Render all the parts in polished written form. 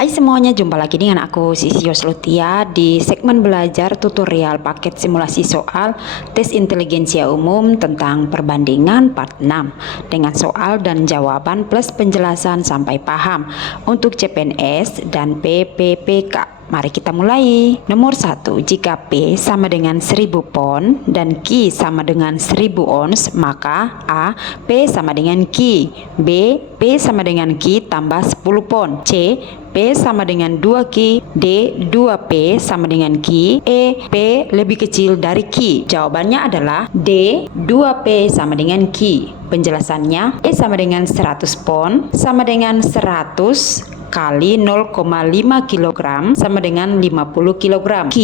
Hai semuanya, jumpa lagi dengan aku Sisi Yoslutia di segmen belajar tutorial paket simulasi soal tes inteligensia umum tentang perbandingan part 6 dengan soal dan jawaban plus penjelasan sampai paham untuk CPNS dan PPPK. Mari kita mulai. Nomor 1, jika P sama dengan 1000 pon dan Q sama dengan 1000 ons, maka A. P sama dengan Q, B. P sama dengan Q tambah 10 pon, C. P sama dengan 2Q, D. 2P sama dengan Q, E. P lebih kecil dari Q. Jawabannya adalah D. 2P sama dengan Q. Penjelasannya, P sama dengan 100 pon sama dengan 100 kali 0,5 kg sama dengan 50 kg. Q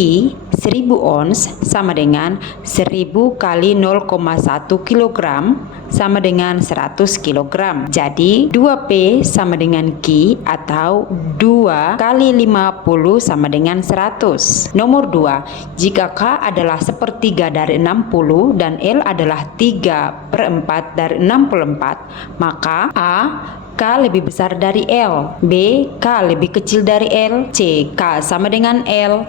1000 ons sama dengan 1000 kali 0,1 kg sama dengan 100 kg. Jadi 2P sama dengan Q atau 2 kali 50 sama dengan 100. Nomor 2, jika K adalah sepertiga dari 60 dan L adalah 3/4 dari 64, maka A. K lebih besar dari L, B. K lebih kecil dari L, C. K sama dengan L,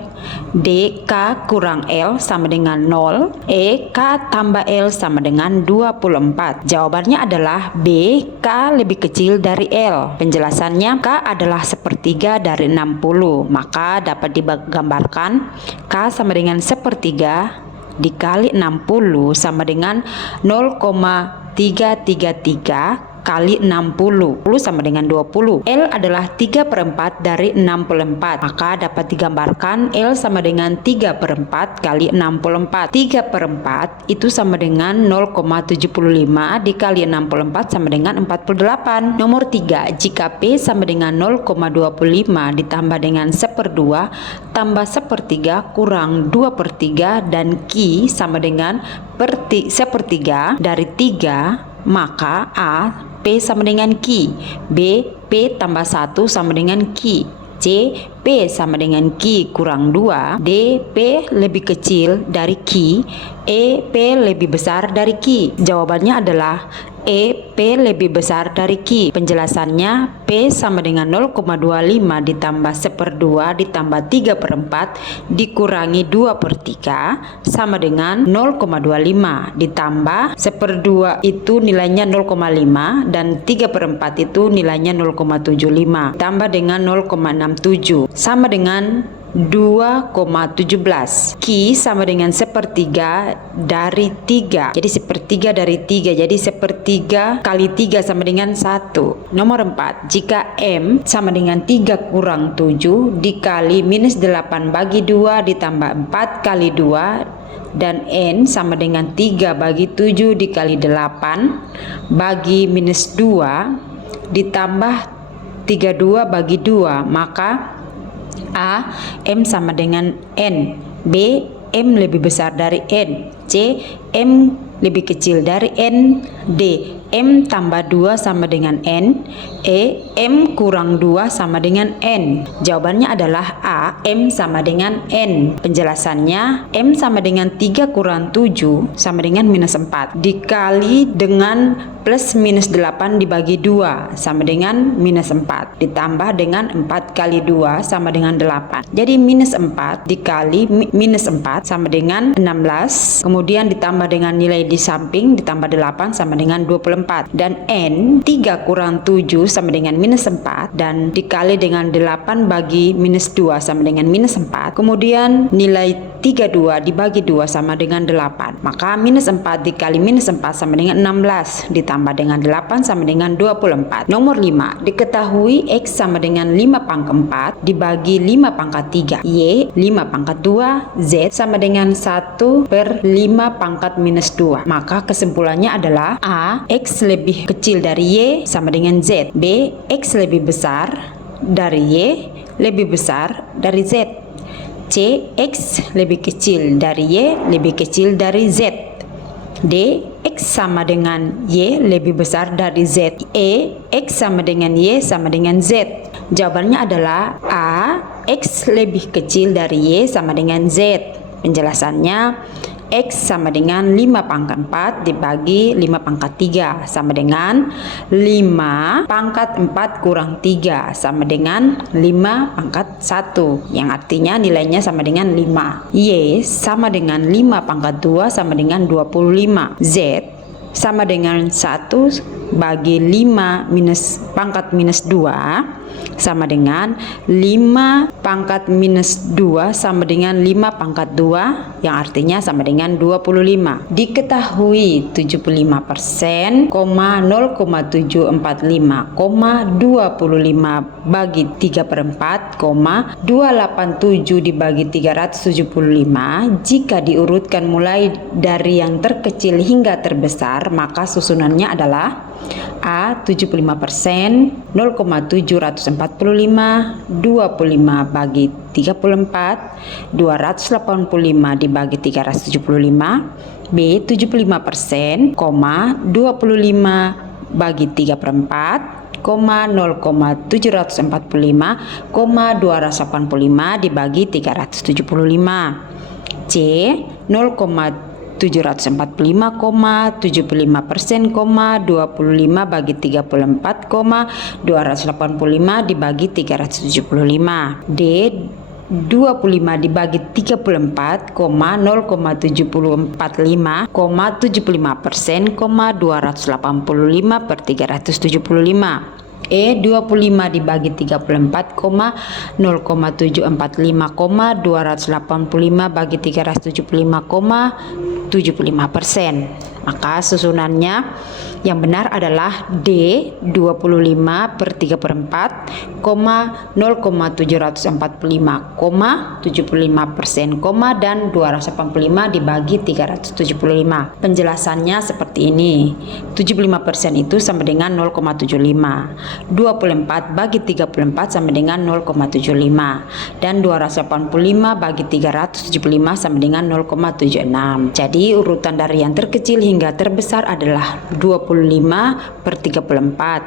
D. K kurang L sama dengan 0, E. K tambah L sama dengan 24. Jawabannya adalah B. K lebih kecil dari L. Penjelasannya, K adalah sepertiga dari 60, maka dapat digambarkan K sama dengan sepertiga dikali 60 sama dengan 0,333 kali 60 sama dengan 20. L adalah 3/4 dari 64, maka dapat digambarkan L sama dengan 3/4 kali 64. 3/4 itu sama dengan 0,75 dikali 64 sama dengan 48. Nomor 3, jika P sama dengan 0,25 ditambah dengan 1/2 tambah 1/3 kurang 2/3 dan Q sama dengan 1/3 dari 3, maka A. P sama dengan Q, B. P tambah 1 sama dengan Q, C. P sama dengan Q kurang 2, D. P lebih kecil dari Q, E. P lebih besar dari Q. Jawabannya adalah E. P lebih besar dari Q. Penjelasannya, P sama dengan 0,25 ditambah 1/2 ditambah 3/4 dikurangi 2/3 sama dengan 0,25 ditambah 1/2 itu nilainya 0,5 dan 3/4 itu nilainya 0,75 tambah dengan 0,67 sama dengan 2,17. Q sama dengan 1/3 dari 3. Jadi 1/3 dari 3. Jadi 1/3 kali 3 sama dengan 1. Nomor 4, jika M sama dengan 3 kurang 7 dikali minus 8 bagi 2 ditambah 4 kali 2 dan N sama dengan 3 bagi 7 dikali 8 bagi minus 2 ditambah 32 bagi 2, maka A. M sama dengan N, B. M lebih besar dari N, C. M lebih kecil dari N, D. M tambah 2 sama dengan N, E. M kurang 2 sama dengan N. Jawabannya adalah A. M sama dengan N. Penjelasannya, M sama dengan 3 kurang 7 sama dengan minus 4 dikali dengan plus minus 8 dibagi 2 sama dengan minus 4 ditambah dengan 4 kali 2 sama dengan 8. Jadi minus 4 dikali minus 4 sama dengan 16, kemudian ditambah dengan nilai di samping ditambah 8 sama dengan 24, dan N 3 kurang 7 sama dengan minus 4 dan dikali dengan 8 bagi minus 2 sama dengan minus 4, kemudian nilai 32 dibagi 2 sama dengan 8, maka minus 4 dikali minus 4 sama dengan 16 ditambah dengan 8 sama dengan 24. Nomor 5, diketahui X sama dengan 5 pangkat 4 dibagi 5 pangkat 3, Y 5 pangkat 2, Z sama dengan 1/5 pangkat minus 2. Maka kesimpulannya adalah A. X lebih kecil dari Y sama dengan Z, B. X lebih besar dari Y lebih besar dari Z, C. X lebih kecil dari Y lebih kecil dari Z, D. X sama dengan Y lebih besar dari Z, E. X sama dengan Y sama dengan Z. Jawabannya adalah A. X lebih kecil dari Y sama dengan Z. Penjelasannya, X sama dengan 5 pangkat 4 dibagi 5 pangkat 3 sama dengan 5 pangkat 4 kurang 3 sama dengan 5 pangkat 1, yang artinya nilainya sama dengan 5. Y sama dengan 5 pangkat 2 sama dengan 25. Z sama dengan 1 bagi 5 minus pangkat minus 2 sama dengan 5 pangkat minus 2 sama dengan 5 pangkat 2, yang artinya sama dengan 25. Diketahui 75%, 0,745, 25 bagi 3/4, 287 dibagi 375. Jika diurutkan mulai dari yang terkecil hingga terbesar, maka susunannya adalah A 75%, 0,745, 25 bagi 34, 285 dibagi 375. B 75%, 25 bagi 3/4, 0,745, 285 dibagi 375. C 0,745,75%, 25 bagi 34, 285 dibagi 375. D 25 dibagi 34, 0,745, 75%, 285 per 375. E 25 dibagi 34, 0,745, 285 bagi 375, 75%. Maka susunannya yang benar adalah D 25 per 3/4, 0,745, 75%, dan 285 dibagi 375. Penjelasannya seperti ini. 75% itu sama dengan 0,75. 24 bagi 34 sama dengan 0,75. Dan 285 bagi 375 sama dengan 0,76. Jadi urutan dari yang terkecil hingga terbesar adalah 25 per 34,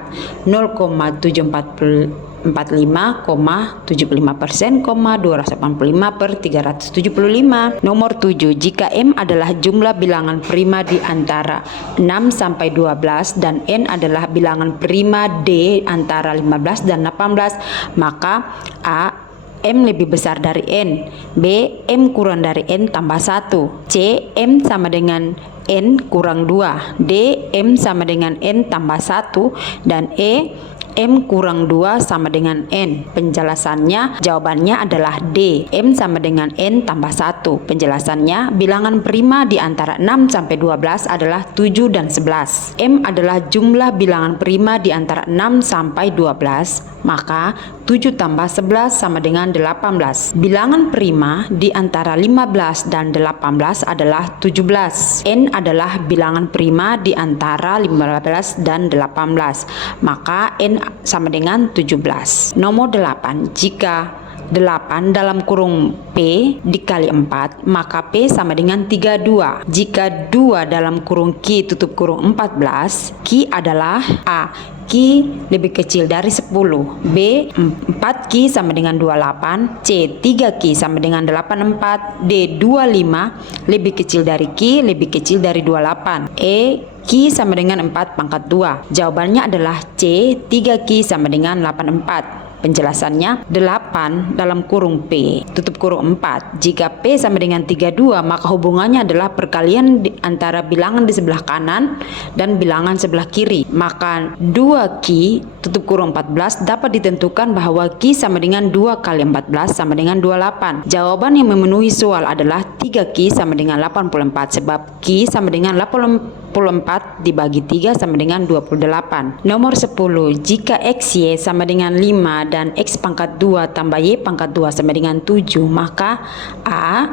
0,745,75%, 285 per 375. Nomor 7, jika M adalah jumlah bilangan prima di antara 6 sampai 12 dan N adalah bilangan prima D antara 15 dan 18, maka A. M lebih besar dari N, B. M kurang dari N tambah 1, C. M sama dengan N kurang 2, D. M sama dengan N tambah 1, dan E. M kurang 2 sama dengan N. Penjelasannya, jawabannya adalah D. M sama dengan N tambah 1. Penjelasannya, bilangan prima di antara 6 sampai 12 adalah 7 dan 11. M adalah jumlah bilangan prima di antara 6 sampai 12, maka 7 tambah 11 sama dengan 18. Bilangan prima di antara 15 dan 18 adalah 17. N adalah bilangan prima di antara 15 dan 18, maka N sama dengan 17. Nomor 8, jika 8 dalam kurung P dikali 4, maka P sama dengan 32. Jika 2 dalam kurung Q tutup kurung 14, Q adalah A. Q lebih kecil dari 10, B 4Q sama dengan 28, C 3Q sama dengan 84, D 25 lebih kecil dari Q lebih kecil dari 28, E Q sama dengan 4 pangkat 2. Jawabannya adalah C 3Q sama dengan 84. Penjelasannya, 8 dalam kurung P tutup kurung 4. Jika P sama dengan 32, maka hubungannya adalah perkalian antara bilangan di sebelah kanan dan bilangan sebelah kiri. Maka 2Q tutup kurung 14 dapat ditentukan bahwa Q sama dengan 2 kali 14 sama dengan 28. Jawaban yang memenuhi soal adalah 3Q sama dengan 84, sebab Q sama dengan 84 dibagi 3 sama dengan 28. Nomor 10, jika XY sama dengan 5 dan X pangkat 2 tambah Y pangkat 2 sama dengan 7, maka A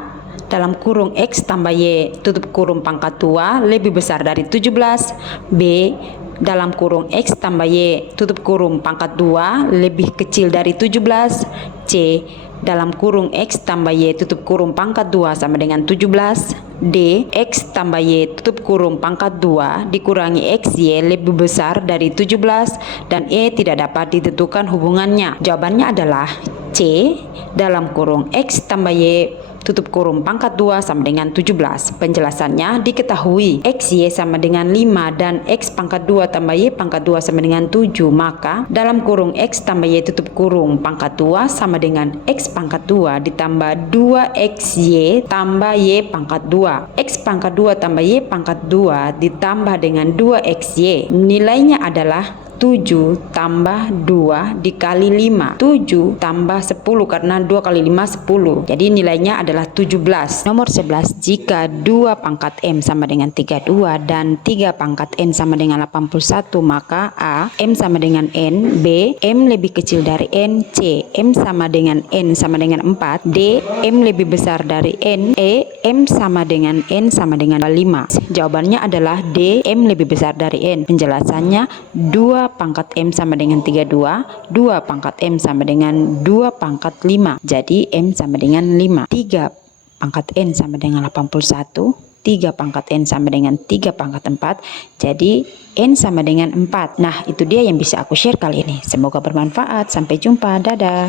dalam kurung X tambah Y tutup kurung pangkat 2 lebih besar dari 17, B dalam kurung X tambah Y tutup kurung pangkat 2 lebih kecil dari 17, C dalam kurung X tambah Y tutup kurung pangkat 2 sama dengan 17, D. X tambah Y tutup kurung pangkat 2 dikurangi XY lebih besar dari 17, dan E tidak dapat ditentukan hubungannya. Jawabannya adalah C dalam kurung X tambah Y tutup kurung pangkat 2 sama dengan 17. Penjelasannya diketahui X Y sama dengan 5 dan X pangkat 2 tambah Y pangkat 2 sama dengan 7, maka dalam kurung X tambah Y tutup kurung pangkat 2 sama dengan X pangkat 2 ditambah 2XY tambah Y pangkat 2. X pangkat 2 tambah Y pangkat 2 ditambah dengan 2XY. Nilainya adalah 7 tambah 2 dikali 5. 7 tambah 10 karena 2 kali 5 10. Jadi nilainya adalah 17. Nomor 11, jika 2 pangkat M sama dengan 32 dan 3 pangkat N sama dengan 81, maka A. M sama dengan N. B. M lebih kecil dari N. C. M sama dengan N sama dengan 4. D. M lebih besar dari N. E. M sama dengan N sama dengan 5. Jawabannya adalah D. M lebih besar dari N. Penjelasannya 2 pangkat M sama dengan 32, 2 pangkat M sama dengan 2 pangkat 5. Jadi M sama dengan 5. 3 pangkat N sama dengan 81, 3 pangkat N sama dengan 3 pangkat 4. Jadi N sama dengan 4. Nah, itu dia yang bisa aku share kali ini. Semoga bermanfaat. Sampai jumpa. Dadah.